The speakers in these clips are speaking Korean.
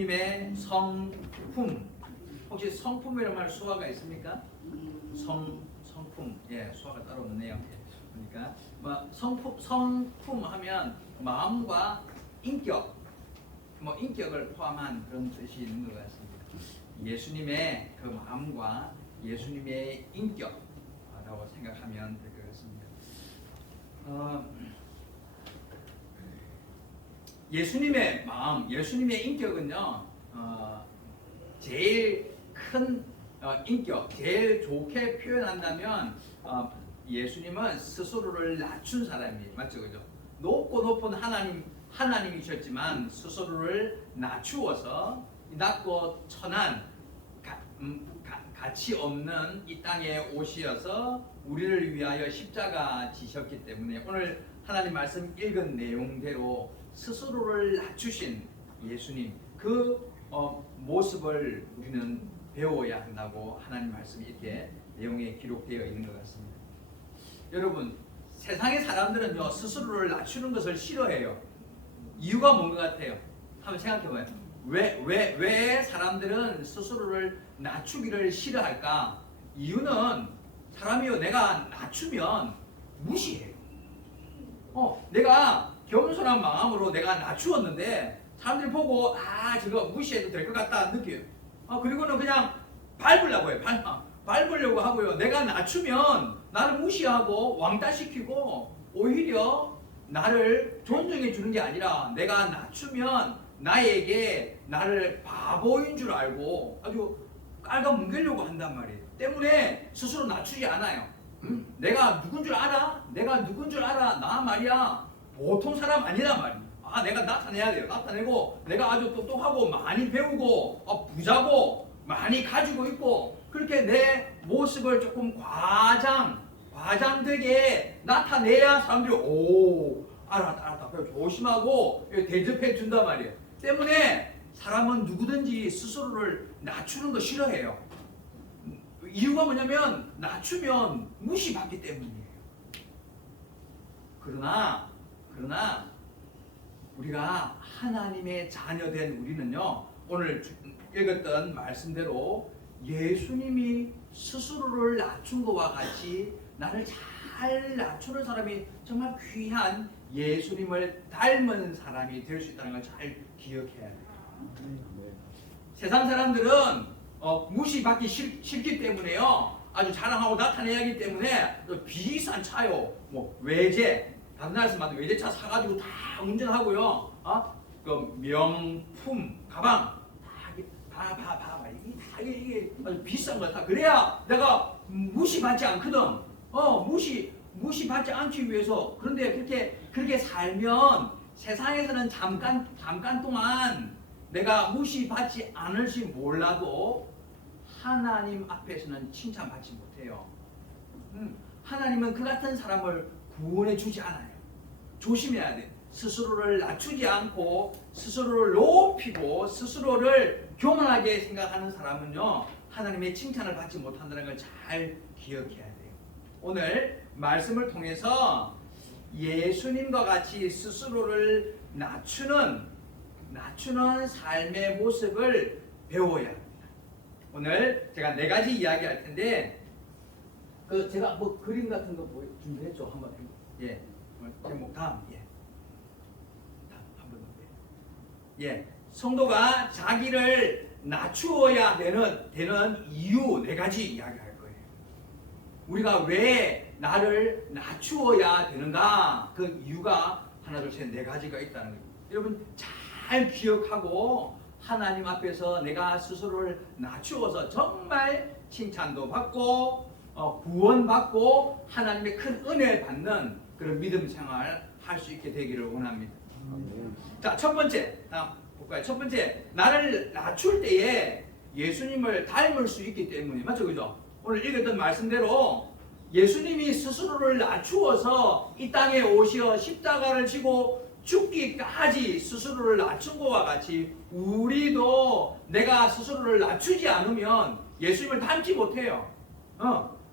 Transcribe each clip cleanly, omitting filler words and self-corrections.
예수님의 성품. 혹시 성품이라는 말 수화가 있습니까? 성품. 예, 수화가 따로 없네요. 그러니까 성품 하면 마음과 인격, 인격을 포함한 그런 뜻이 있는 것 같습니다. 예수님의 그 마음과 예수님의 인격라고 생각하면 될 것 같습니다. 예수님의 마음, 예수님의 인격은요, 제일 큰 인격, 제일 좋게 표현한다면 예수님은 스스로를 낮춘 사람이에요. 맞죠, 그죠? 높고 높은 하나님이셨지만 스스로를 낮추어서 낮고 천한 가치 없는 이 땅에 오시어서 우리를 위하여 십자가 지셨기 때문에 오늘 하나님 말씀 읽은 내용대로 스스로를 낮추신 예수님 그 모습을 우리는 배워야 한다고 하나님 말씀이 이렇게 내용에 기록되어 있는 것 같습니다. 여러분, 세상의 사람들은요 스스로를 낮추는 것을 싫어해요. 이유가 뭔 것 같아요? 한번 생각해봐요. 왜 사람들은 스스로를 낮추기를 싫어할까? 이유는 사람이요 내가 낮추면 무시해요. 내가 겸손한 마음으로 내가 낮추었는데 사람들이 보고 저거 무시해도 될 것 같다 느껴요. 그리고는 그냥 밟으려고 해요. 밟으려고 하고요. 내가 낮추면 나를 무시하고 왕따시키고 오히려 나를 존중해 주는 게 아니라 내가 낮추면 나에게 나를 바보인 줄 알고 아주 깔아뭉개려고 한단 말이에요. 때문에 스스로 낮추지 않아요. 내가 누군 줄 알아? 내가 누군 줄 알아? 나 말이야 보통 사람 아니란 말이야. 내가 나타내야 돼요. 나타내고 내가 아주 똑똑하고 많이 배우고 부자고 많이 가지고 있고 그렇게 내 모습을 조금 과장되게 나타내야 사람들이 알았다 조심하고 대접해 준단 말이에요. 때문에 사람은 누구든지 스스로를 낮추는 거 싫어해요. 이유가 뭐냐면 낮추면 무시받기 때문이에요. 그러나 우리가 하나님의 자녀된 우리는요 오늘 읽었던 말씀대로 예수님이 스스로를 낮춘 것과 같이 나를 잘 낮추는 사람이 정말 귀한 예수님을 닮은 사람이 될 수 있다는 걸 잘 기억해야 돼요. 세상 사람들은 무시받기 싫기 때문에요 아주 자랑하고 나타내야 하기 때문에 비싼 차요 외제 다른 나라에서 만든 외제차 사가지고 다 운전하고요 그 명품 가방 이게 아주 비싼 거 다 그래야 내가 무시받지 않거든. 무시받지 않기 위해서. 그런데 그렇게 살면 세상에서는 잠깐 동안 내가 무시받지 않을지 몰라도 하나님 앞에서는 칭찬받지 못해요. 하나님은 그 같은 사람을 구원해 주지 않아요. 조심해야 돼. 스스로를 낮추지 않고 스스로를 높이고 스스로를 교만하게 생각하는 사람은요 하나님의 칭찬을 받지 못한다는 걸 잘 기억해야 돼요. 오늘 말씀을 통해서 예수님과 같이 스스로를 낮추는 삶의 모습을 배워야 합니다. 오늘 제가 4가지 이야기할 텐데 제가 그림 같은 거 준비했죠. 한번 제목 다음 성도가 자기를 낮추어야 되는 이유 4가지 이야기할 거예요. 우리가 왜 나를 낮추어야 되는가? 그 이유가 하나, 둘, 셋, 4가지가 있다는 거예요. 여러분 잘 기억하고 하나님 앞에서 내가 스스로를 낮추어서 정말 칭찬도 받고 구원받고 하나님의 큰 은혜 받는 그런 믿음 생활 할 수 있게 되기를 원합니다. 자, 첫 번째 볼까요? 첫 번째, 나를 낮출 때에 예수님을 닮을 수 있기 때문에 맞죠, 그죠? 오늘 읽었던 말씀대로 예수님이 스스로를 낮추어서 이 땅에 오시어 십자가를 지고 죽기까지 스스로를 낮춘 것과 같이 우리도 내가 스스로를 낮추지 않으면 예수님을 닮지 못해요.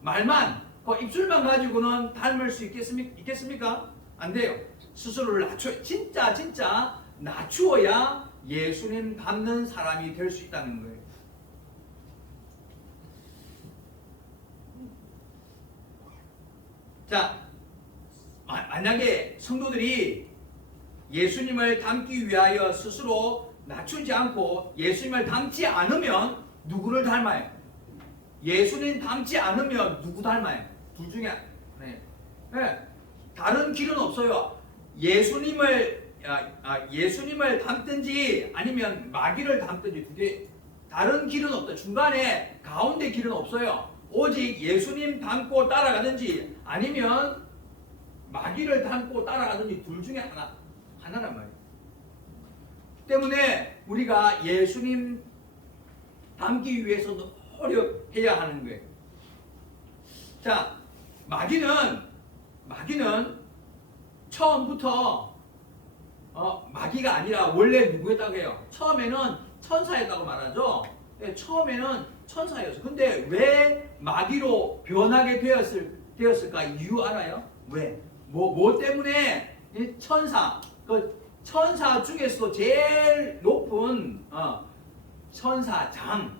말만 입술만 가지고는 닮을 수 있겠습니까? 안 돼요. 스스로를 낮춰 진짜 낮추어야 예수님 닮는 사람이 될 수 있다는 거예요. 자, 만약에 성도들이 예수님을 닮기 위하여 스스로 낮추지 않고 예수님을 닮지 않으면 누구를 닮아요? 예수님 닮지 않으면 누구 닮아요? 둘 중에 네. 다른 길은 없어요. 예수님을 닮든지 아니면 마귀를 닮든지 두 개, 다른 길은 없다. 중간에 가운데 길은 없어요. 오직 예수님 닮고 따라가든지 아니면 마귀를 닮고 따라가든지 둘 중에 하나란 말이에요. 때문에 우리가 예수님 닮기 위해서 노력해야 하는 거예요. 자, 마귀는 처음부터 마귀가 아니라 원래 누구였다고 해요? 처음에는 천사였다고 말하죠. 네, 처음에는 천사였어. 근데 왜 마귀로 변하게 되었을까? 이유 알아요? 왜? 뭐 때문에 천사 중에서도 제일 높은 천사장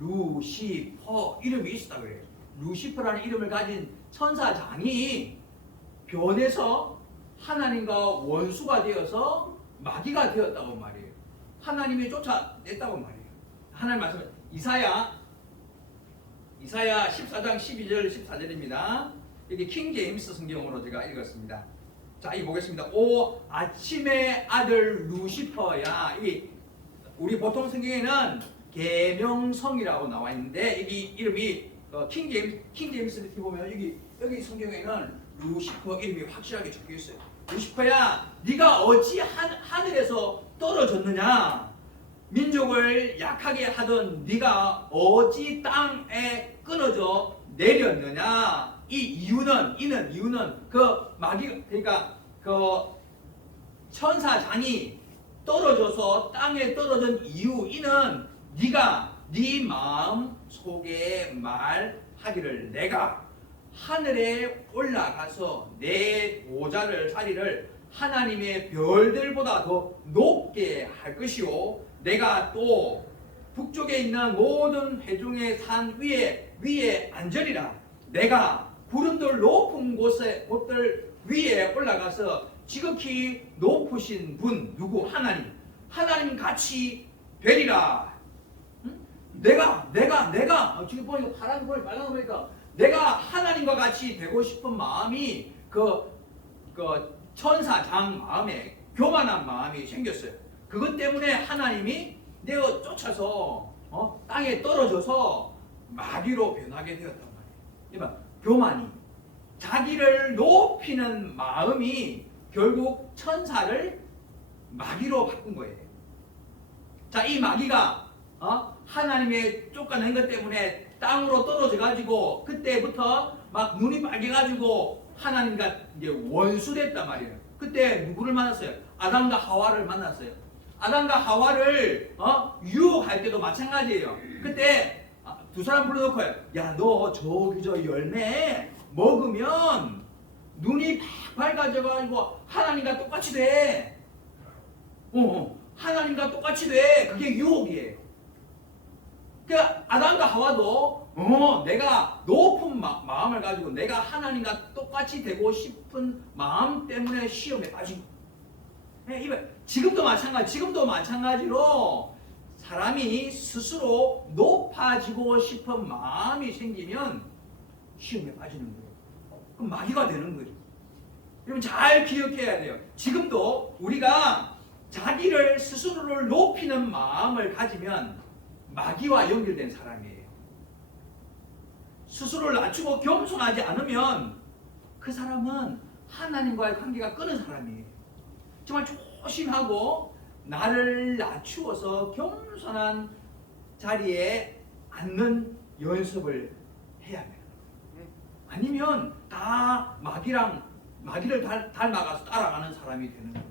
루시퍼 이름이 있었다고 그래요. 루시퍼라는 이름을 가진 천사장이 변해서 하나님과 원수가 되어서 마귀가 되었다고 말이에요. 하나님이 쫓아냈다고 말이에요. 하나님 말씀 이사야 14장 12절 14절입니다. 여기 킹 제임스 성경으로 제가 읽었습니다. 자, 이 보겠습니다. 오 아침의 아들 루시퍼야. 우리 보통 성경에는 계명성이라고 나와 있는데 여기 이름이 킹 제임스 이렇게 보면 여기 성경에는 루시퍼 이름이 확실하게 적혀 있어요. 루시퍼야, 네가 어찌 하늘에서 떨어졌느냐? 민족을 약하게 하던 네가 어찌 땅에 끊어져 내렸느냐? 이유는 그 마귀, 그러니까 그 천사장이 떨어져서 땅에 떨어진 이유, 이는 네가 네 마음 속에 말하기를 내가 하늘에 올라가서 내 보좌를 자리를 하나님의 별들보다 더 높게 할 것이요, 내가 또 북쪽에 있는 모든 회중의 산 위에 앉으리라. 내가 구름들 높은 곳들 위에 올라가서 지극히 높으신 분 누구? 하나님 같이 되리라. 응? 내가 지금 보니까 파란 거 빨간 거 보니까 내가 하나님과 같이 되고 싶은 마음이 그 천사장 마음에 교만한 마음이 생겼어요. 그것 때문에 하나님이 내가 쫓아서 땅에 떨어져서 마귀로 변하게 되었단 말이에요. 교만이, 자기를 높이는 마음이 결국 천사를 마귀로 바꾼 거예요. 자, 이 마귀가 하나님의 쫓아낸 것 때문에 땅으로 떨어져 가지고 그때부터 막 눈이 빨개 가지고 하나님과 이제 원수됐단 말이에요. 그때 누구를 만났어요? 아담과 하와를 만났어요. 아담과 하와를 유혹할 때도 마찬가지예요. 그때 두 사람 불러놓고 야, 너 저기 저 열매 먹으면 눈이 팍 밝아져가지고 하나님과 똑같이 돼. 하나님과 똑같이 돼. 그게 유혹이에요. 그러니까 아담과 하와도 내가 높은 마음을 가지고 내가 하나님과 똑같이 되고 싶은 마음 때문에 시험에 빠진 거예요. 지금도 마찬가지로 사람이 스스로 높아지고 싶은 마음이 생기면 시험에 빠지는 거예요. 그럼 마귀가 되는 거예요. 여러분 잘 기억해야 돼요. 지금도 우리가 자기를 스스로를 높이는 마음을 가지면 마귀와 연결된 사람이에요. 스스로를 낮추고 겸손하지 않으면 그 사람은 하나님과의 관계가 끊은 사람이에요. 정말 조심하고 나를 낮추어서 겸손한 자리에 앉는 연습을 해야 돼요. 아니면 다 마귀를 닮아가서 따라가는 사람이 되는 거예요.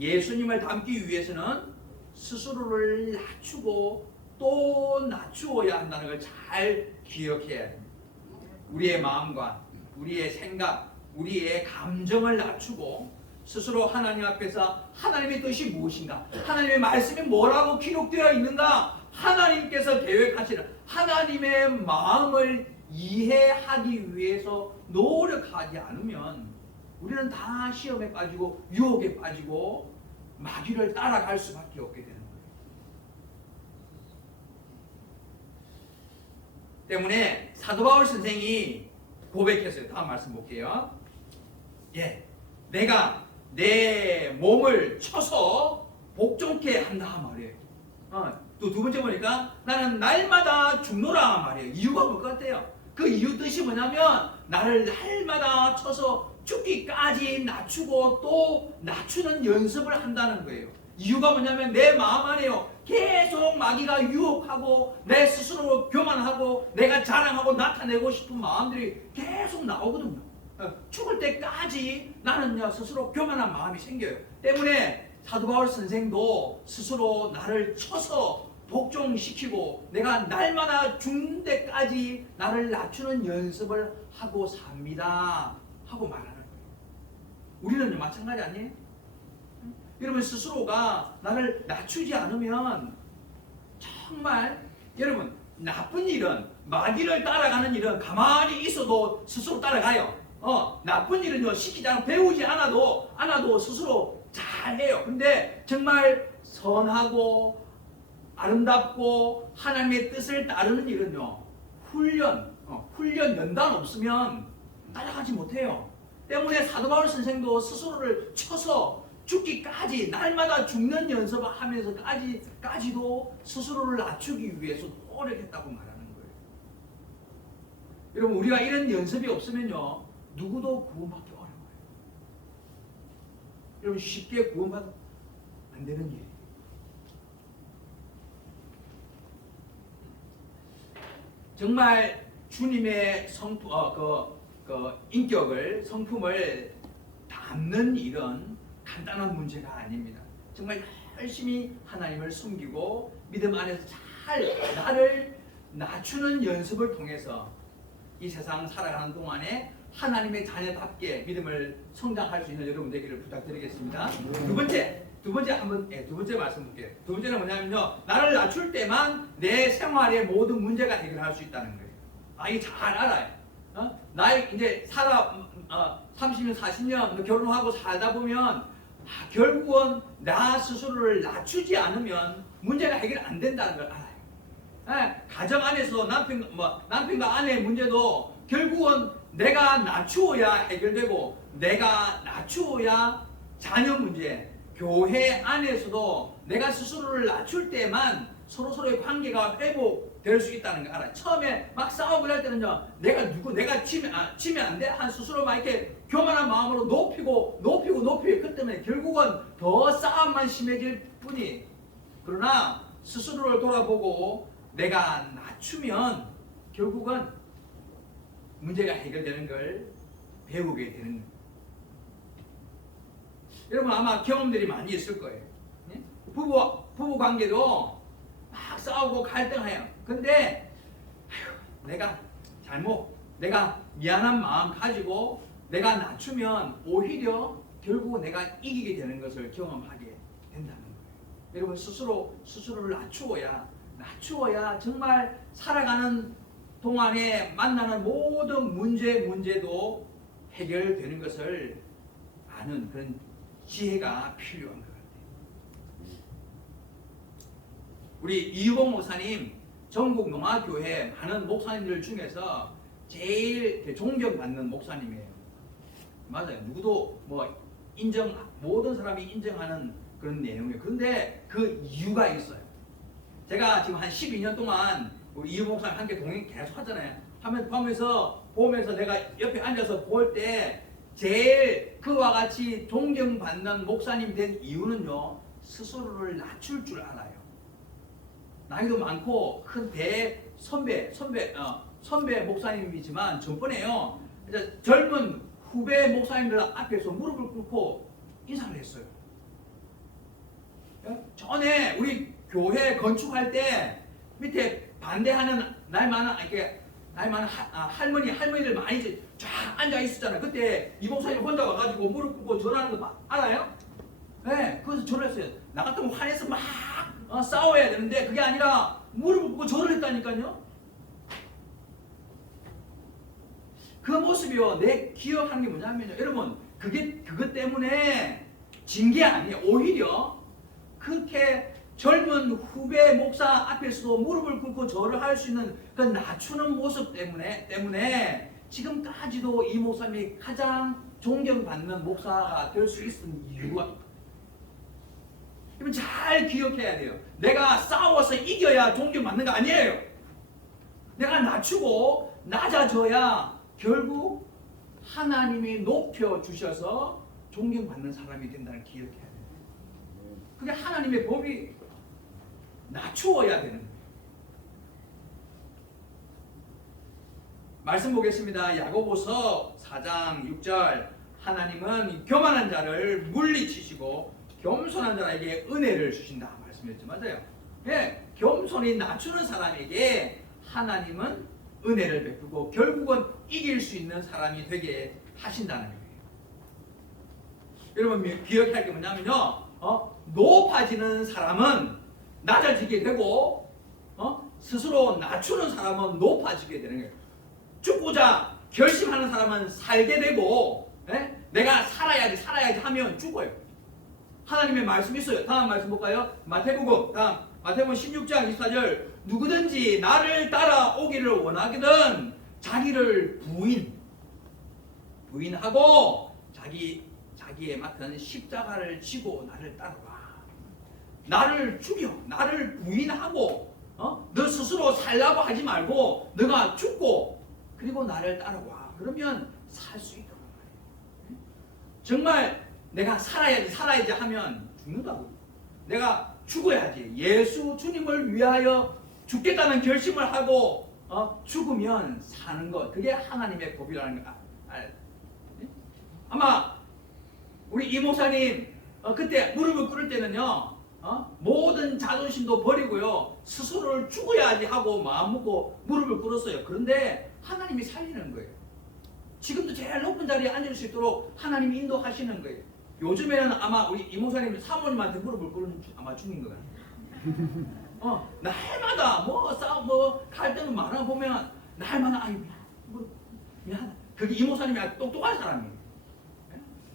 예수님을 닮기 위해서는 스스로를 낮추고 또 낮추어야 한다는 걸 잘 기억해야 합니다. 우리의 마음과 우리의 생각, 우리의 감정을 낮추고 스스로 하나님 앞에서 하나님의 뜻이 무엇인가? 하나님의 말씀이 뭐라고 기록되어 있는가? 하나님께서 계획하시는 하나님의 마음을 이해하기 위해서 노력하지 않으면 우리는 다 시험에 빠지고 유혹에 빠지고 마귀를 따라갈 수밖에 없게 되는 거예요. 때문에 사도 바울 선생이 고백했어요. 다음 말씀 볼게요. 예, 내가 내 몸을 쳐서 복종케 한다 말이에요. 또 두 번째 보니까 나는 날마다 죽노라 말이에요. 이유가 뭘 것 같아요? 그 이유 뜻이 뭐냐면 나를 날마다 쳐서 죽기까지 낮추고 또 낮추는 연습을 한다는 거예요. 이유가 뭐냐면 내 마음 안에요. 계속 마귀가 유혹하고 내 스스로 교만하고 내가 자랑하고 나타내고 싶은 마음들이 계속 나오거든요. 죽을 때까지 나는요 스스로 교만한 마음이 생겨요. 때문에 사도 바울 선생도 스스로 나를 쳐서 복종시키고 내가 날마다 죽는 데까지 나를 낮추는 연습을 하고 삽니다 하고 말하는 거예요. 우리는 마찬가지 아니에요? 여러분 스스로가 나를 낮추지 않으면 정말 여러분 나쁜 일은 마귀를 따라가는 일은 가만히 있어도 스스로 따라가요. 나쁜 일은요 시키지 않고 배우지 않아도 스스로 잘해요. 근데 정말 선하고 아름답고 하나님의 뜻을 따르는 일은요 훈련 연단 없으면 따라가지 못해요. 때문에 사도 바울 선생도 스스로를 쳐서 죽기까지 날마다 죽는 연습을 하면서까지도 스스로를 낮추기 위해서 노력했다고 말하는 거예요. 여러분 우리가 이런 연습이 없으면요 누구도 구원받기 어려워요. 여러분 쉽게 구원받아 안 되는 일이에요. 정말 주님의 인격을 성품을 담는 일은 간단한 문제가 아닙니다. 정말 열심히 하나님을 숨기고 믿음 안에서 잘 나를 낮추는 연습을 통해서 이 세상 살아가는 동안에 하나님의 자녀답게 믿음을 성장할 수 있는 여러분 되기를 부탁드리겠습니다. 두 번째 말씀 볼게요. 두 번째는 뭐냐면요. 나를 낮출 때만 내 생활의 모든 문제가 해결할 수 있다는 거예요. 이게 잘 알아요. 나이 이제 30년, 40년 결혼하고 살다 보면 결국은 나 스스로를 낮추지 않으면 문제가 해결 안 된다는 걸 알아요. 가정 안에서도 남편과 아내의 문제도 결국은 내가 낮추어야 해결되고 내가 낮추어야 자녀 문제, 교회 안에서도 내가 스스로를 낮출 때만 서로의 관계가 회복될 수 있다는 걸 알아요. 처음에 막 싸우고 할 때는요, 내가 치면 안 돼? 한 스스로 막 이렇게 교만한 마음으로 높이고 그 때문에 결국은 더 싸움만 심해질 뿐이. 그러나 스스로를 돌아보고 내가 낮추면 결국은 문제가 해결되는 걸 배우게 되는 거예요. 여러분 아마 경험들이 많이 있을 거예요. 부부 관계도 막 싸우고 갈등해요. 근데 내가 내가 미안한 마음 가지고 내가 낮추면 오히려 결국 내가 이기게 되는 것을 경험하게 된다는 거예요. 여러분 스스로를 낮추어야 정말 살아가는 동안에 만나는 모든 문제도 해결되는 것을 아는 그런 지혜가 필요한 것 같아요. 우리 이유봉 목사님 전국 농화교회 많은 목사님들 중에서 제일 존경받는 목사님이에요. 맞아요. 누구도 모든 사람이 인정하는 그런 내용이에요. 그런데 그 이유가 있어요. 제가 지금 한 12년 동안 우리 이유 목사님 함께 동행 계속 하잖아요. 보면서 내가 옆에 앉아서 볼 때 제일 그와 같이 존경받는 목사님 된 이유는요, 스스로를 낮출 줄 알아요. 나이도 많고 큰 선배 목사님이지만 전번에요, 젊은 후배 목사님들 앞에서 무릎을 꿇고 인사를 했어요. 전에 우리 교회 건축할 때 밑에 반대하는 날 많은 이렇게 아니면 할머니들 많이 쫙 앉아 있었잖아요. 그때 이 목사님 혼자 와가지고 무릎 꿇고 절하는 거 알아요? 네, 그래서 절을 했어요. 나 같으면 화내서 막 싸워야 되는데 그게 아니라 무릎 꿇고 절을 했다니까요. 그 모습이요, 내 기억하는 게 뭐냐면요, 여러분, 그것 때문에 진 게 아니에요. 오히려 그렇게 젊은 후배 목사 앞에서도 무릎을 꿇고 절을 할 수 있는 그 낮추는 모습 때문에 지금까지도 이 목사님이 가장 존경받는 목사가 될 수 있는 이유가, 여러분 잘 기억해야 돼요. 내가 싸워서 이겨야 존경받는 거 아니에요. 내가 낮추고 낮아져야 결국 하나님이 높여주셔서 존경받는 사람이 된다는 기억해야 돼요. 그게 하나님의 법이 낮추어야 되는 거예요. 말씀 보겠습니다. 야고보서 4장 6절, 하나님은 교만한 자를 물리치시고 겸손한 자에게 은혜를 주신다 말씀했죠. 맞아요. 예, 겸손히 낮추는 사람에게 하나님은 은혜를 베푸고 결국은 이길 수 있는 사람이 되게 하신다는 거예요. 여러분 기억할 게 뭐냐면요, 높아지는 사람은 낮아지게 되고, 스스로 낮추는 사람은 높아지게 되는 거예요. 죽고자 결심하는 사람은 살게 되고, 내가 살아야지 하면 죽어요. 하나님의 말씀이 있어요. 다음 말씀 볼까요? 마태복음 16장 24절, 누구든지 나를 따라오기를 원하거든 자기를 부인하고 자기에 맡은 십자가를 지고 나를 따라와. 나를 죽여, 나를 부인하고, 너 스스로 살라고 하지 말고 너가 죽고 그리고 나를 따라와. 그러면 살 수 있다는 거예요. 정말 내가 살아야지 하면 죽는다고. 내가 죽어야지. 예수 주님을 위하여 죽겠다는 결심을 하고 죽으면 사는 것. 그게 하나님의 법이라는 거. 아마 우리 이 목사님 그때 무릎을 꿇을 때는요, 모든 자존심도 버리고요, 스스로를 죽어야지 하고 마음 먹고 무릎을 꿇었어요. 그런데 하나님이 살리는 거예요. 지금도 제일 높은 자리에 앉을 수 있도록 하나님이 인도하시는 거예요. 요즘에는 아마 우리 이 목사님 사모님한테 무릎을 꿇는 아마 중인 것 같아요. 날마다 갈등은 많아 보면 날마다 미안하다. 그게 이 목사님이 아주 똑똑한 사람이에요.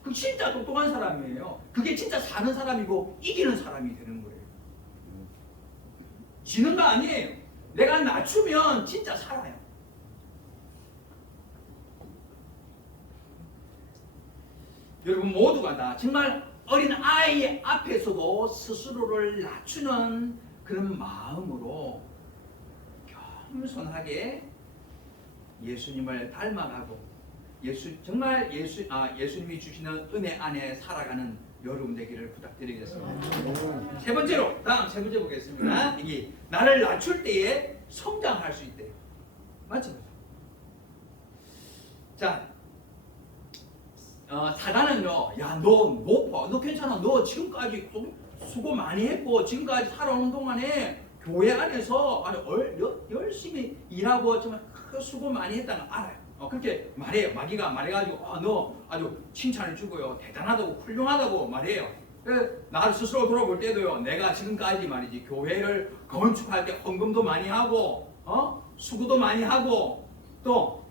그 진짜 똑똑한 사람이에요. 그게 진짜 사는 사람이고 이기는 사람이 되는 거예요. 지는 거 아니에요. 내가 낮추면 진짜 살아요. 여러분 모두가 다 정말 어린 아이 앞에서도 스스로를 낮추는 그런 마음으로 겸손하게 예수님을 닮아가고 예수님이 주시는 은혜 안에 살아가는 여러분 되기를 부탁드리겠습니다. 세 번째 보겠습니다. 이게 나를 낮출 때에 성장할 수 있대요. 맞죠? 자, 사단은요, 야, 너 높아, 너 괜찮아, 너 지금까지 수고 많이 했고 지금까지 살아오는 동안에 교회 안에서 열심히 일하고 정말 수고 많이 했다는 거 알아요. 그렇게 말해요. 마귀가 말해가지고 너 아주 칭찬을 주고요, 대단하다고 훌륭하다고 말해요. 나를 스스로 돌아볼 때도요, 내가 지금까지 말이지 교회를 건축할 때 헌금도 많이 하고 수고도 많이 하고 또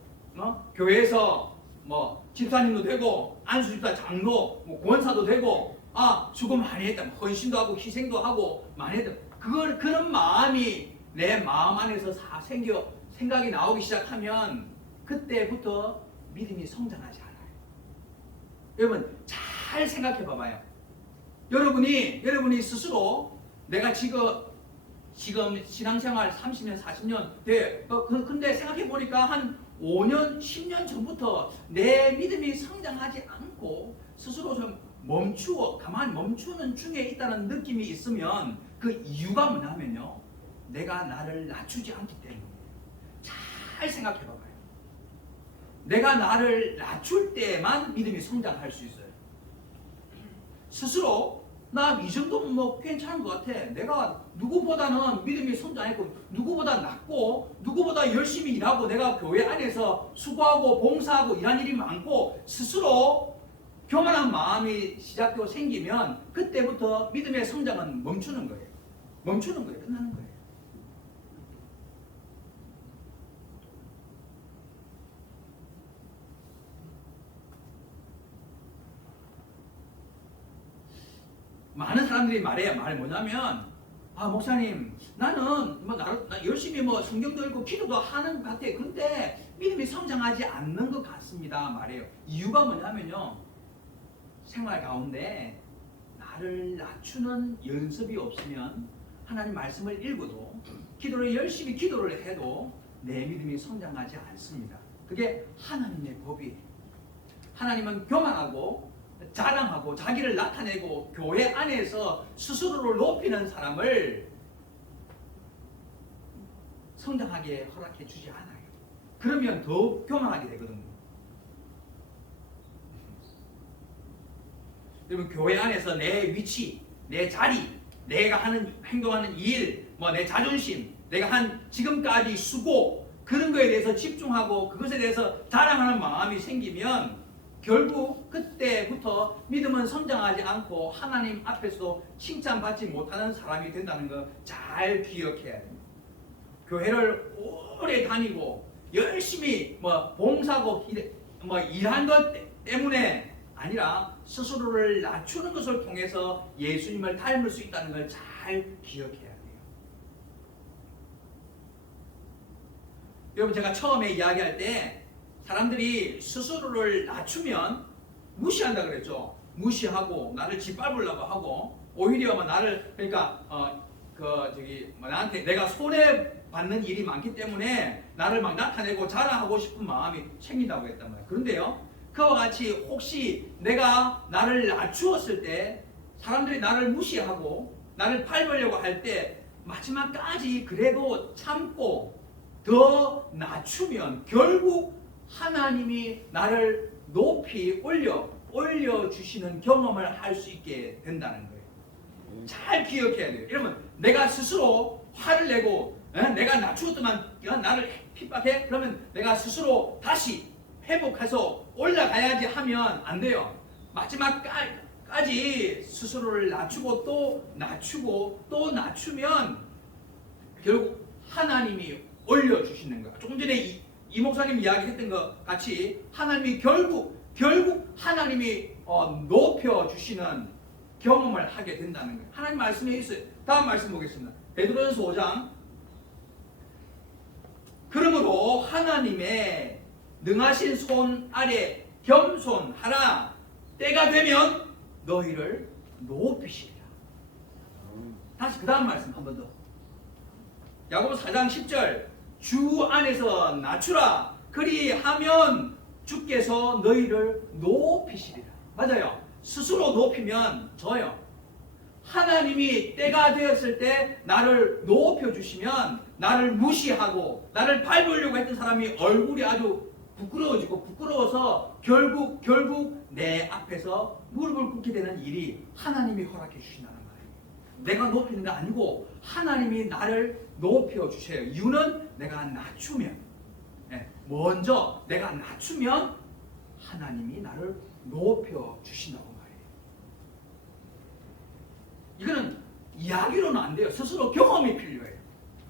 교회에서 집사님도 되고 안수집사 장로 권사도 되고 수고 많이 했다, 헌신도 하고 희생도 하고 많이 했다. 그런 마음이 내 마음 안에서 생각이 나오기 시작하면 그때부터 믿음이 성장하지 않아요. 여러분 잘 생각해 봐봐요. 여러분이 스스로 내가 지금 신앙생활 30년 40년 돼. 근데 생각해 보니까 한 5년 10년 전부터 내 믿음이 성장하지 않고 스스로 좀 가만히 멈추는 중에 있다는 느낌이 있으면 그 이유가 뭐냐면요, 내가 나를 낮추지 않기 때문에. 잘 생각해 봐봐요. 내가 나를 낮출 때만 믿음이 성장할 수 있어요. 스스로 나 이 정도면 뭐 괜찮은 것 같아. 내가 누구보다는 믿음이 성장했고, 누구보다 낫고, 누구보다 열심히 일하고, 내가 교회 안에서 수고하고 봉사하고 일한 일이 많고, 스스로 교만한 마음이 시작되고 생기면 그때부터 믿음의 성장은 멈추는 거예요. 멈추는 거예요. 끝나는 거예요. 많은 사람들이 말이 뭐냐면, 아 목사님, 나는 뭐 나 열심히 뭐 성경도 읽고 기도도 하는 것 같아. 그런데 믿음이 성장하지 않는 것 같습니다. 말해요. 이유가 뭐냐면요, 생활 가운데 나를 낮추는 연습이 없으면 하나님 말씀을 읽어도 기도를 열심히 기도를 해도 내 믿음이 성장하지 않습니다. 그게 하나님의 법이에요. 하나님은 교만하고 자랑하고 자기를 나타내고 교회 안에서 스스로를 높이는 사람을 성장하게 허락해 주지 않아요. 그러면 더 교만하게 되거든요. 여러분, 교회 안에서 내 위치, 내 자리, 내가 하는 행동하는 일, 뭐 내 자존심, 내가 한 지금까지 수고, 그런 거에 대해서 집중하고 그것에 대해서 자랑하는 마음이 생기면 결국 그때부터 믿음은 성장하지 않고 하나님 앞에서 칭찬받지 못하는 사람이 된다는 거 잘 기억해야 됩니다. 교회를 오래 다니고 열심히 뭐 봉사고 뭐 일한 것 때문에 아니라 스스로를 낮추는 것을 통해서 예수님을 닮을 수 있다는 걸 잘 기억해야 돼요. 여러분, 제가 처음에 이야기할 때 사람들이 스스로를 낮추면 무시한다 그랬죠. 무시하고 나를 짓밟으려고 하고, 오히려 뭐 나를, 그러니까 나한테 내가 손해 받는 일이 많기 때문에 나를 막 나타내고 자랑하고 싶은 마음이 생긴다고 했단 말이에요. 그런데요, 그와 같이 혹시 내가 나를 낮추었을 때 사람들이 나를 무시하고 나를 밟으려고 할 때 마지막까지 그래도 참고 더 낮추면 결국 하나님이 나를 높이 올려주시는 경험을 할 수 있게 된다는 거예요. 잘 기억해야 돼요. 여러분, 내가 스스로 화를 내고 내가 낮추었더만 나를 핍박해? 그러면 내가 스스로 다시 회복해서 올라가야지 하면 안 돼요. 마지막까지 스스로를 낮추고 또 낮추고 또 낮추면 결국 하나님이 올려주시는 거예요. 조금 전에 이 목사님 이야기했던 것 같이 하나님이 결국 하나님이 높여주시는 경험을 하게 된다는 거예요. 하나님 말씀에 있어요. 다음 말씀 보겠습니다. 베드로전서 5장. 그러므로 하나님의 능하신 손 아래 겸손하라. 때가 되면 너희를 높이시리라. 다시 그 다음 말씀 한 번 더. 야고보서 4장 10절. 주 안에서 낮추라. 그리하면 주께서 너희를 높이시리라. 맞아요. 스스로 높이면 져요. 하나님이 때가 되었을 때 나를 높여주시면 나를 무시하고 나를 밟으려고 했던 사람이 얼굴이 아주 부끄러워지고 부끄러워서 결국 내 앞에서 무릎을 꿇게 되는 일이 하나님이 허락해 주신다는 거예요. 내가 높이는 게 아니고 하나님이 나를 높여주셔요. 이유는 내가 낮추면, 먼저 내가 낮추면 하나님이 나를 높여주신다고 말해요. 이거는 이야기로는 안 돼요. 스스로 경험이 필요해요.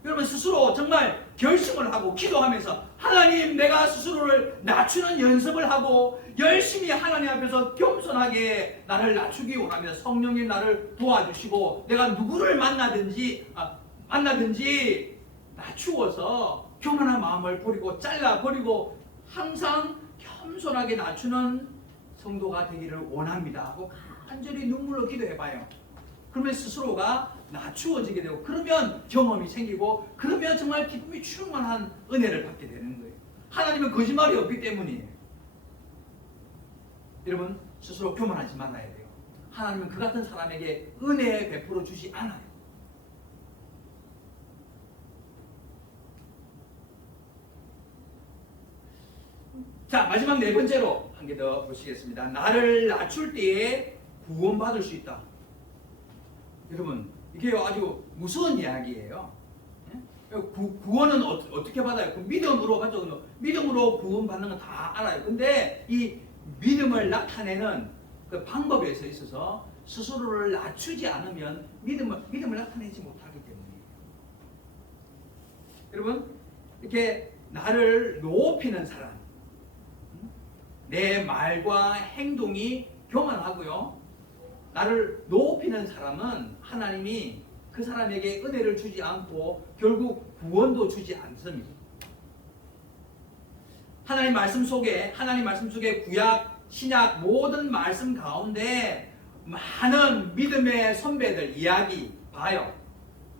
여러분, 스스로 정말 결심을 하고 기도하면서 하나님, 내가 스스로를 낮추는 연습을 하고 열심히 하나님 앞에서 겸손하게 나를 낮추기 원합니다. 성령이 나를 도와주시고 내가 누구를 만나든지 낮추어서 교만한 마음을 버리고 잘라버리고 항상 겸손하게 낮추는 성도가 되기를 원합니다 하고 간절히 눈물로 기도해봐요. 그러면 스스로가 낮추어지게 되고, 그러면 경험이 생기고, 그러면 정말 기쁨이 충만한 은혜를 받게 되는 거예요. 하나님은 거짓말이 없기 때문이에요. 여러분, 스스로 교만하지 말아야 돼요. 하나님은 그 같은 사람에게 은혜 베풀어 주지 않아요. 자, 마지막 네 번째로 한 개 더 보시겠습니다. 나를 낮출 때에 구원받을 수 있다. 여러분 이게 아주 무서운 이야기예요. 구원은 어떻게 받아요? 그 믿음으로 받죠. 믿음으로 구원받는 건 다 알아요. 근데 이 믿음을 나타내는 그 방법에 있어서 스스로를 낮추지 않으면 믿음을 나타내지 못하기 때문이에요. 여러분 이렇게 나를 높이는 사람, 내 말과 행동이 교만하고요. 나를 높이는 사람은 하나님이 그 사람에게 은혜를 주지 않고 결국 구원도 주지 않습니다. 하나님 말씀 속에 구약, 신약 모든 말씀 가운데 많은 믿음의 선배들 이야기 봐요.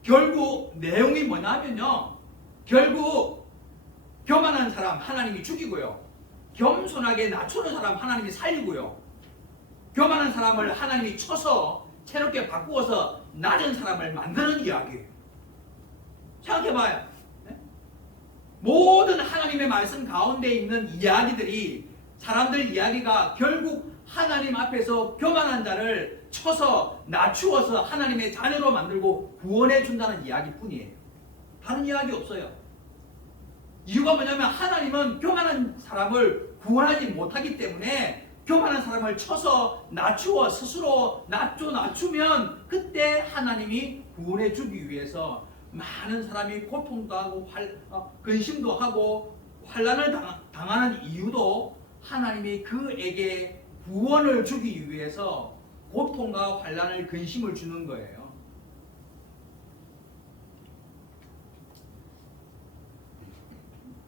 결국 내용이 뭐냐면요. 결국 교만한 사람 하나님이 죽이고요. 겸손하게 낮추는 사람 하나님이 살리고요. 교만한 사람을 하나님이 쳐서 새롭게 바꾸어서 낮은 사람을 만드는 이야기예요. 생각해봐요. 네? 모든 하나님의 말씀 가운데 있는 이야기들이 사람들 이야기가 결국 하나님 앞에서 교만한 자를 쳐서 낮추어서 하나님의 자녀로 만들고 구원해 준다는 이야기뿐이에요. 다른 이야기 없어요. 이유가 뭐냐면 하나님은 교만한 사람을 구원하지 못하기 때문에 교만한 사람을 쳐서 낮추어 스스로 낮추면 그때 하나님이 구원해 주기 위해서 많은 사람이 고통도 하고 근심도 하고 환난을 당하는 이유도 하나님이 그에게 구원을 주기 위해서 고통과 환난을 근심을 주는 거예요.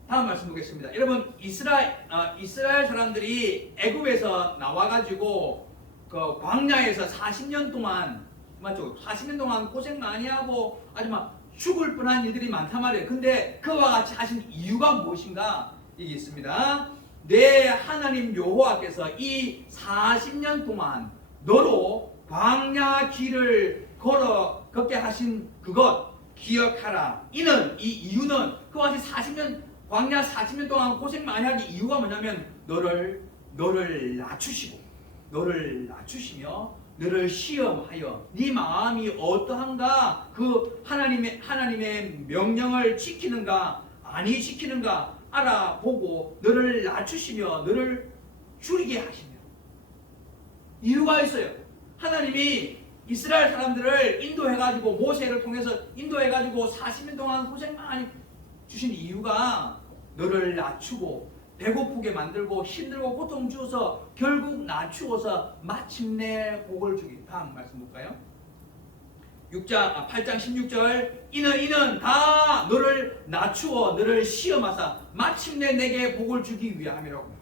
다음 말씀 보겠습니다. 여러분 이스라엘 사람들이 애굽에서 나와가지고 그 광야에서 40년 동안 맞죠? 40년 동안 고생 많이 하고 아주 막 죽을 뻔한 일들이 많단 말이에요. 근데 그와 같이 하신 이유가 무엇인가? 이게 있습니다. 내 하나님 여호와께서 이 40년 동안 너로 광야 길을 걷게 하신 그것 기억하라. 이 이유는 그와 같이 40년 광야 40년 동안 고생 많이 하기 이유가 뭐냐면 너를 낮추시고 너를 낮추시며 너를 시험하여 네 마음이 어떠한가 그 하나님의 명령을 지키는가 아니 지키는가 알아보고 너를 낮추시며 너를 줄이게 하시며 이유가 있어요. 하나님이 이스라엘 사람들을 인도해가지고 모세를 통해서 인도해가지고 40년 동안 고생 많이 주신 이유가 너를 낮추고 배고프게 만들고 힘들고 고통 주어서 결국 낮추어서 마침내 복을 주기. 다음 말씀 볼까요? 8장 16절 이는 다 너를 낮추어 너를 시험하사 마침내 내게 복을 주기 위함이라고.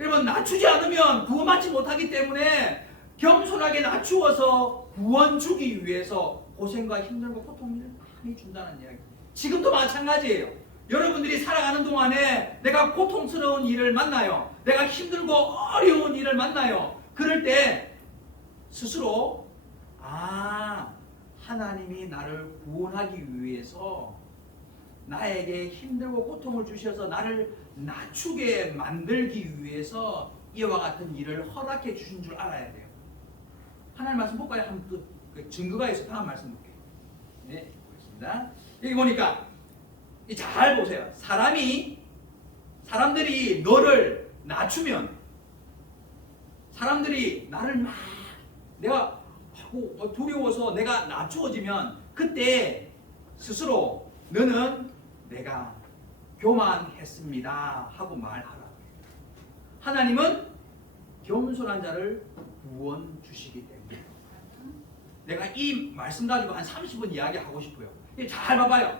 여러분 낮추지 않으면 구원받지 못하기 때문에 겸손하게 낮추어서 구원 주기 위해서 고생과 힘들고 고통을 많이 준다는 이야기. 지금도 마찬가지예요. 여러분들이 살아가는 동안에 내가 고통스러운 일을 만나요. 내가 힘들고 어려운 일을 만나요. 그럴 때 스스로 하나님이 나를 구원하기 위해서 나에게 힘들고 고통을 주셔서 나를 낮추게 만들기 위해서 이와 같은 일을 허락해 주신 줄 알아야 돼요. 하나님 말씀 볼까요? 한번 그 증거가 있어서 다음 말씀 볼게요. 네, 보겠습니다. 여기 보니까 잘 보세요. 사람들이 너를 낮추면 사람들이 나를 막 내가 두려워서 내가 낮추어지면 그때 스스로 너는 내가 교만했습니다 하고 말하라. 하나님은 겸손한 자를 구원 주시기 때문에 내가 이 말씀 가지고 한 30분 이야기하고 싶어요. 잘 봐봐요.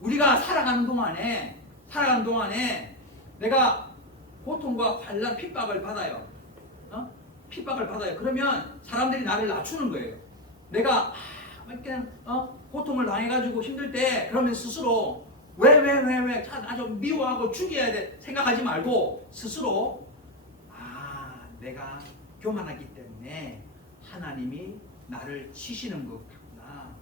우리가 살아가는 동안에 내가 고통과 환난 핍박을 받아요. 핍박을 받아요. 그러면 사람들이 나를 낮추는 거예요. 내가 그냥 고통을 당해가지고 힘들 때 그러면 스스로 왜 나 좀 미워하고 죽여야 돼 생각하지 말고 스스로 내가 교만하기 때문에 하나님이 나를 치시는 것 같구나.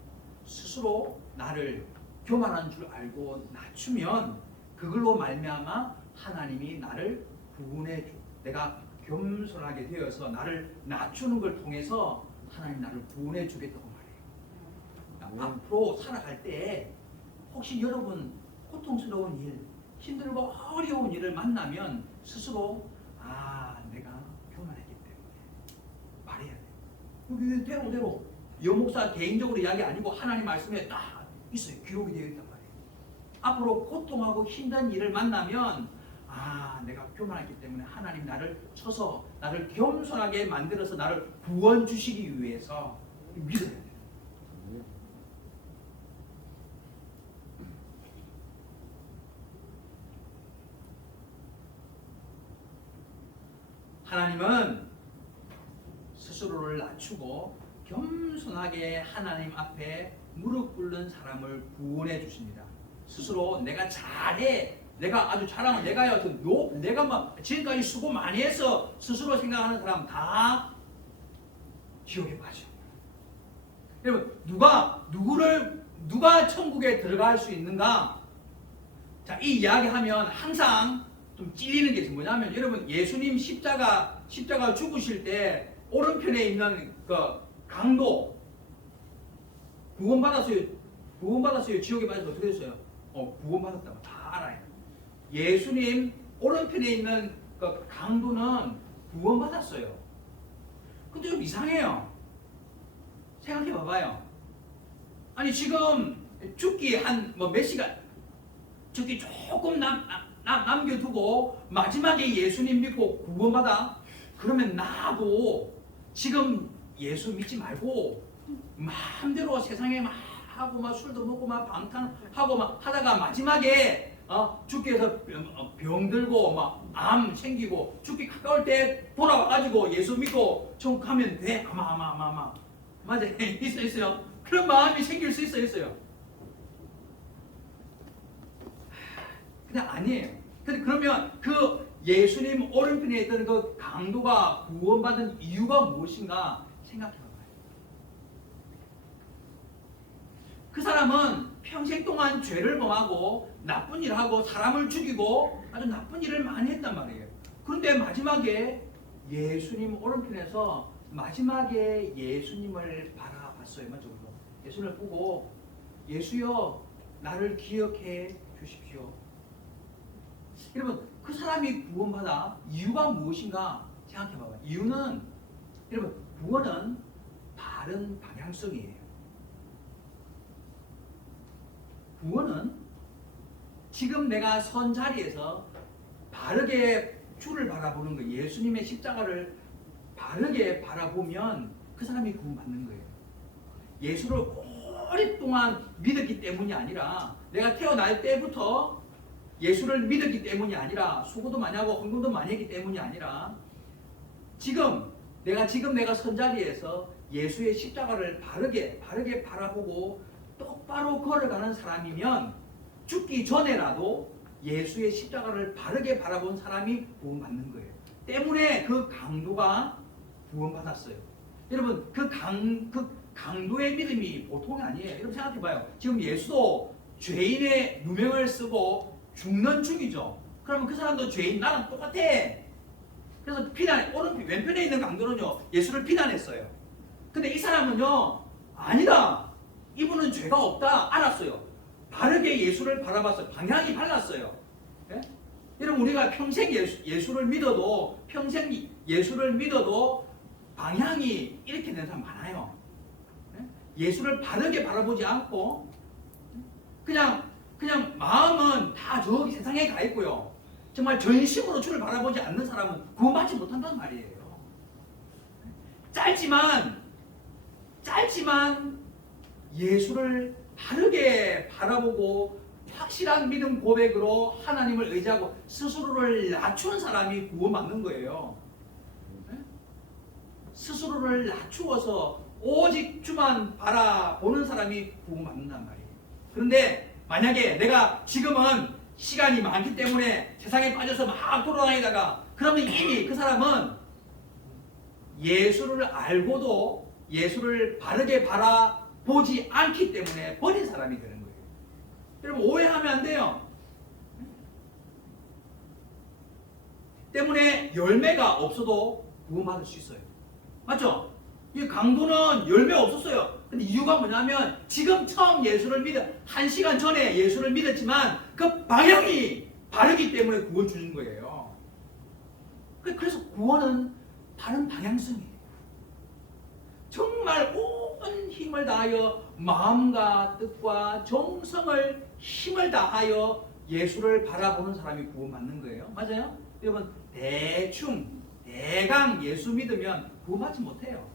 스스로 나를 교만한 줄 알고 낮추면 그걸로 말미암아 하나님이 나를 구원해 줘. 내가 겸손하게 되어서 나를 낮추는 걸 통해서 하나님 나를 구원해 주겠다고 말해요. 앞으로 살아갈 때 혹시 여러분 고통스러운 일, 힘들고 어려운 일을 만나면 스스로 내가 교만했기 때문에 말해야 돼. 여기 대로대로 여목사 개인적으로 이야기 아니고 하나님 말씀에 딱 있어요. 기록이 되어 있단 말이에요. 앞으로 고통하고 힘든 일을 만나면 내가 교만했기 때문에 하나님 나를 쳐서 나를 겸손하게 만들어서 나를 구원 주시기 위해서 믿어야 돼요. 하나님은 스스로를 낮추고 겸손하게 하나님 앞에 무릎 꿇는 사람을 구원해 주십니다. 스스로 내가 잘해, 내가 아주 잘하면 내가 막 지금까지 수고 많이 해서 스스로 생각하는 사람 다 지옥에 빠져. 여러분 누가 천국에 들어갈 수 있는가? 자, 이 이야기하면 항상 좀 찔리는 게 뭐냐면 여러분 예수님 십자가 죽으실 때 오른편에 있는 그 강도 구원받았어요. 지옥에 빠져서 어떻게 됐어요? 구원받았다고 다 알아요. 예수님 오른편에 있는 그 강도는 구원받았어요. 근데 좀 이상해요. 생각해 봐봐요. 아니 지금 죽기 한 몇 시간 죽기 조금 남겨두고 마지막에 예수님 믿고 구원받아? 그러면 나도 지금 예수 믿지 말고 마음대로 세상에 막 하고 막 술도 먹고 막 방탕하고 막 하다가 마지막에 죽기 위해서 병들고 막 암 생기고 죽기 가까울 때 돌아와가지고 예수 믿고 천국 가면 돼. 아마 맞아. 있어요. 그런 마음이 생길 수 있어요. 근데 아니에요. 근데 그러면 그 예수님 오른편에 있던 그 강도가 구원받은 이유가 무엇인가 생각해봐요. 그 사람은 평생 동안 죄를 범하고 나쁜 일을 하고 사람을 죽이고 아주 나쁜 일을 많이 했단 말이에요. 그런데 마지막에 예수님 오른편에서 마지막에 예수님을 바라봤어요. 맞죠? 예수님을 보고 예수여 나를 기억해 주십시오. 여러분 그 사람이 구원받아 이유가 무엇인가 생각해봐요. 이유는 여러분 구원은 바른 방향성이에요. 구원은 지금 내가 선 자리에서 바르게 주를 바라보는 거예요. 예수님의 십자가를 바르게 바라보면 그 사람이 구원받는 거예요. 예수를 오랫동안 믿었기 때문이 아니라 내가 태어날 때부터 예수를 믿었기 때문이 아니라 수고도 많이 하고 헌금도 많이 했기 때문이 아니라 지금 내가 선자리에서 예수의 십자가를 바르게 바라보고 똑바로 걸어가는 사람이면 죽기 전에라도 예수의 십자가를 바르게 바라본 사람이 구원받는 거예요. 때문에 그 강도가 구원받았어요. 여러분 그 강도의 믿음이 보통이 아니에요. 여러분 생각해봐요. 지금 예수도 죄인의 누명을 쓰고 죽는 중이죠. 그러면 그 사람도 죄인 나랑 똑같아. 그래서 왼편에 있는 강도는요 예수를 비난했어요. 근데 이 사람은요 아니다. 이분은 죄가 없다 알았어요. 바르게 예수를 바라봤어요. 방향이 달랐어요. 예? 여러분 우리가 평생 예수를 믿어도 방향이 이렇게 된 사람 많아요. 예? 예수를 바르게 바라보지 않고 그냥 마음은 다 저기 세상에 가 있고요. 정말 전심으로 주를 바라보지 않는 사람은 구원받지 못한다는 말이에요. 짧지만 예수를 바르게 바라보고 확실한 믿음 고백으로 하나님을 의지하고 스스로를 낮추는 사람이 구원받는 거예요. 스스로를 낮추어서 오직 주만 바라보는 사람이 구원받는단 말이에요. 그런데 만약에 내가 지금은 시간이 많기 때문에 세상에 빠져서 막 돌아다니다가 그러면 이미 그 사람은 예수를 알고도 예수를 바르게 바라보지 않기 때문에 버린 사람이 되는 거예요. 여러분 오해하면 안 돼요. 때문에 열매가 없어도 구원받을 수 있어요. 맞죠? 이 강도는 열매 없었어요. 근데 이유가 뭐냐면 지금 처음 예수를 믿은 1시간 전에 예수를 믿었지만 그 방향이 바르기 때문에 구원 주신 거예요. 그래서 구원은 바른 방향성이에요. 정말 온 힘을 다하여 마음과 뜻과 정성을 힘을 다하여 예수를 바라보는 사람이 구원받는 거예요. 맞아요? 여러분 대강 예수 믿으면 구원받지 못해요.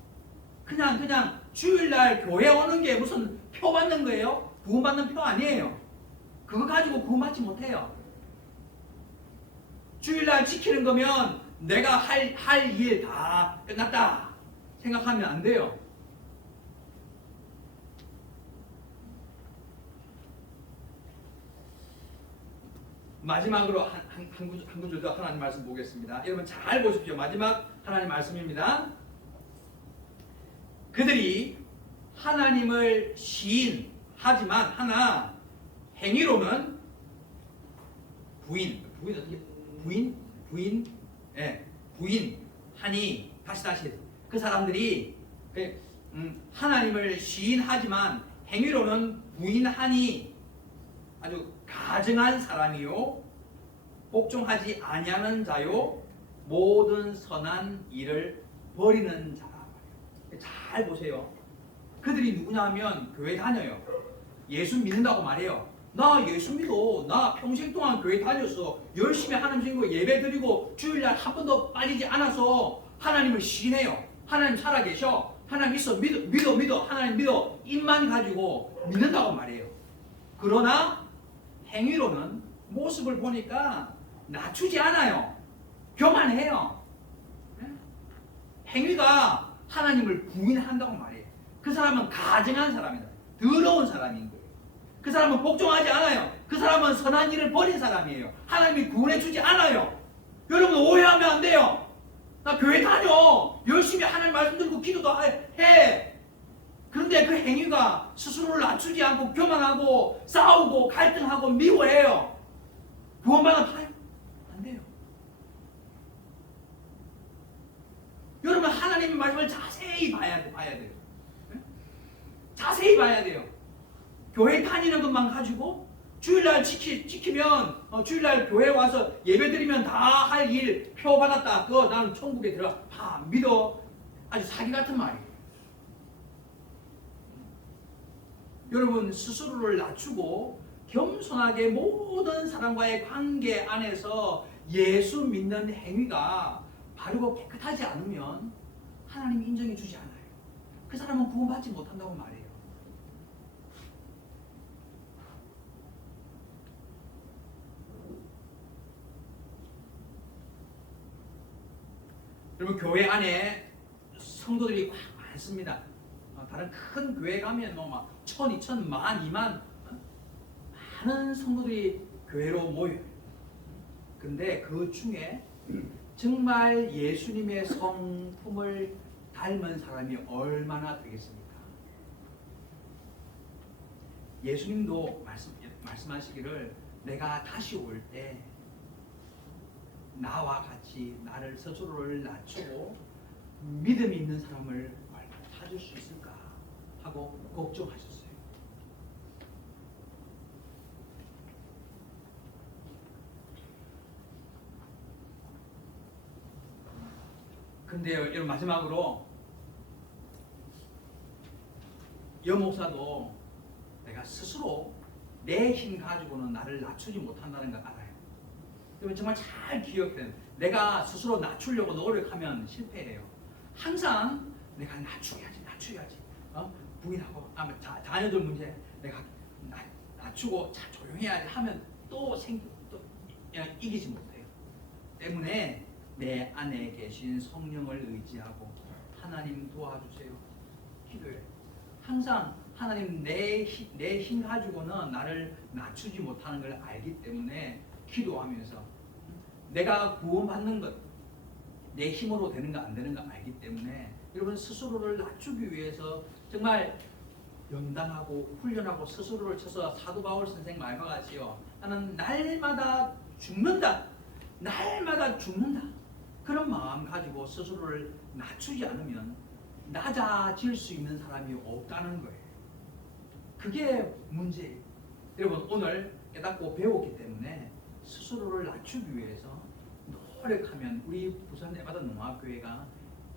그냥 주일날 교회 오는 게 무슨 표 받는 거예요? 구원받는 표 아니에요. 그거 가지고 구원받지 못해요. 주일날 지키는 거면 내가 할 일 다 끝났다 생각하면 안 돼요. 마지막으로 한 구절 더 하나님 말씀 보겠습니다. 여러분 잘 보십시오. 마지막 하나님 말씀입니다. 그들이 하나님을 시인하지만 하나 행위로는 부인하니 다시 그 사람들이 하나님을 시인하지만 행위로는 부인하니 아주 가증한 사람이요 복종하지 아니하는 자요 모든 선한 일을 버리는 자라. 잘 보세요. 그들이 누구냐면 교회 다녀요. 예수 믿는다고 말해요. 나 예수 믿어. 나 평생 동안 교회 다녔어. 열심히 하나님 믿고 예배 드리고 주일날 한 번도 빠지지 않아서 하나님을 시인해요. 하나님 살아계셔. 하나님 있어. 믿어. 하나님 믿어. 입만 가지고 믿는다고 말해요. 그러나 행위로는 모습을 보니까 낮추지 않아요. 교만해요. 행위가 하나님을 부인한다고 말해요. 그 사람은 가증한 사람이다. 더러운 사람인 거예요. 그 사람은 복종하지 않아요. 그 사람은 선한 일을 버린 사람이에요. 하나님이 구원해 주지 않아요. 여러분 오해하면 안 돼요. 나 교회 다녀. 열심히 하나님 말씀 듣고 기도도 해. 그런데 그 행위가 스스로를 낮추지 않고 교만하고 싸우고 갈등하고 미워해요. 구원받아 안 돼요. 여러분 하나님의 말씀을 자세히 봐야 돼요. 자세히 봐야 돼요. 교회 다니는 것만 가지고 주일날 지키면 주일날 교회 와서 예배드리면 다 할 일 표 받았다. 그거 나는 천국에 들어가. 믿어. 아주 사기 같은 말이에요. 여러분 스스로를 낮추고 겸손하게 모든 사람과의 관계 안에서 예수 믿는 행위가 바르고 깨끗하지 않으면 하나님이 인정해 주지 않아요. 그 사람은 구원받지 못한다고 말해요. 여러분 교회 안에 성도들이 많습니다. 다른 큰 교회 가면 막 1,000, 2,000, 10,000, 20,000 많은 성도들이 교회로 모여요. 근데 그 중에 정말 예수님의 성품을 닮은 사람이 얼마나 되겠습니까? 예수님도 말씀하시기를 내가 다시 올 때 나와 같이 나를 스스로를 낮추고 믿음 있는 사람을 찾을 수 있을까 하고 걱정하셨어요. 근데요, 여러분 마지막으로 여목사도 내가 스스로 내 힘 가지고는 나를 낮추지 못한다는 걸 알아요. 여러분 정말 잘 기억해야 돼요. 내가 스스로 낮추려고 노력하면 실패해요. 항상 내가 낮춰야지. 부인하고 자녀들 문제 내가 낮추고 잘 조용해야지 하면 또 그냥 이기지 못해요. 때문에 내 안에 계신 성령을 의지하고 하나님 도와주세요. 기도해요. 항상 하나님 내 힘 가지고는 나를 낮추지 못하는 걸 알기 때문에 기도하면서 내가 구원받는 것 내 힘으로 되는가 안 되는가 알기 때문에 여러분 스스로를 낮추기 위해서 정말 연단하고 훈련하고 스스로를 쳐서 사도 바울 선생 말과 같이요. 나는 날마다 죽는다. 그런 마음 가지고 스스로를 낮추지 않으면 낮아질 수 있는 사람이 없다는 거예요. 그게 문제예요. 여러분 오늘 깨닫고 배웠기 때문에 스스로를 낮추기 위해서 노력하면 우리 부산 에바다 농학교회가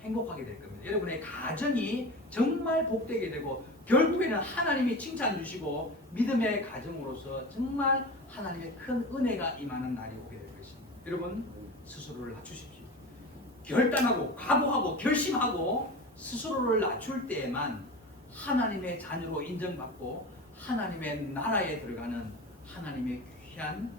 행복하게 될 겁니다. 여러분의 가정이 정말 복되게 되고 결국에는 하나님이 칭찬 주시고 믿음의 가정으로서 정말 하나님의 큰 은혜가 임하는 날이 오게 될 것입니다. 여러분 스스로를 낮추십시오. 결단하고 각오하고 결심하고 스스로를 낮출 때에만 하나님의 자녀로 인정받고 하나님의 나라에 들어가는 하나님의 귀한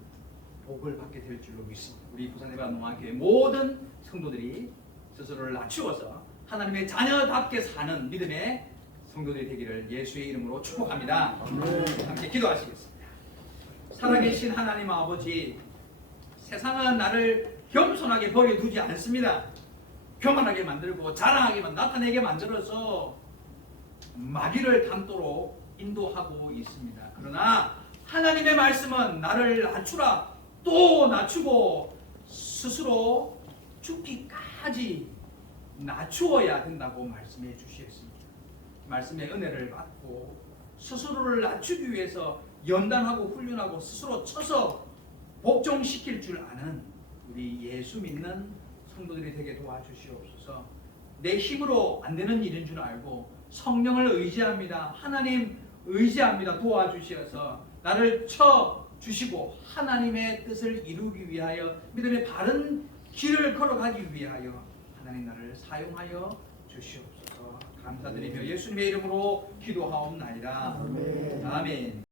복을 받게 될 줄로 믿습니다. 우리 부산에바 농학교의 모든 성도들이 스스로를 낮추어서 하나님의 자녀답게 사는 믿음의 성도들이 되기를 예수의 이름으로 축복합니다. 함께 기도하시겠습니다. 살아계신 하나님 아버지, 세상은 나를 겸손하게 버려두지 않습니다. 교만하게 만들고 자랑하게만 나타내게 만들어서 마귀를 닮도록 인도하고 있습니다. 그러나 하나님의 말씀은 나를 낮추라, 또 낮추고 스스로 죽기까지 낮추어야 된다고 말씀해 주셨습니다. 말씀의 은혜를 받고 스스로를 낮추기 위해서 연단하고 훈련하고 스스로 쳐서 복종시킬 줄 아는 우리 예수 믿는 성도들이 되게 도와주시옵소서. 내 힘으로 안 되는 일인 줄 알고 성령을 의지합니다. 하나님 의지합니다. 도와주셔서 나를 쳐 주시고 하나님의 뜻을 이루기 위하여 믿음의 바른 길을 걸어가기 위하여 하나님 나를 사용하여 주시옵소서. 감사드리며 예수님의 이름으로 기도하옵나이다. 아멘.